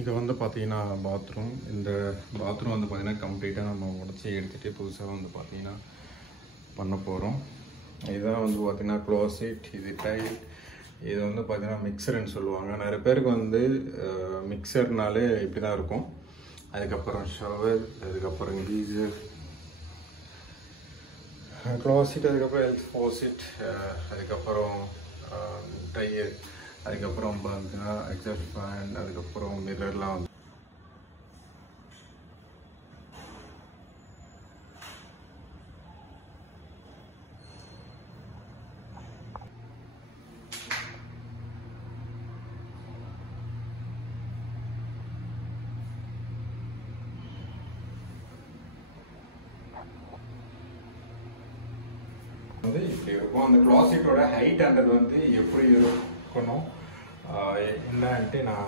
இது வந்து பார்த்தீங்கன்னா பாத்ரூம். இந்த பாத்ரூம் வந்து பார்த்தீங்கன்னா கம்ப்ளீட்டாக நம்ம உடச்சி எடுத்துகிட்டு புதுசாக வந்து பார்த்தீங்கன்னா பண்ண போகிறோம். இதுதான் வந்து பார்த்தீங்கன்னா க்ளோசெட், இது டைல், இது வந்து பார்த்தீங்கன்னா மிக்சர்னு சொல்லுவாங்க. நிறைய பேருக்கு வந்து மிக்சர்னாலே இப்படி தான் இருக்கும். அதுக்கப்புறம் ஷவர், அதுக்கப்புறம் கீசர், க்ளோசெட், அதுக்கப்புறம் எல் ஃபோசெட், அதுக்கப்புறம் ட்ரையர், அதுக்கப்புறம் பார்த்தீங்கன்னா எக்ஸாஸ்ட் ஃபேன், அதுக்கப்புறம் மிரர்லாம் வந்து இப்படி இருக்கும். அந்த க்ளாசெட்டோட ஹைட் அண்டர் வந்து எப்படி இருக்கணும் என்னன்ட்டு நான்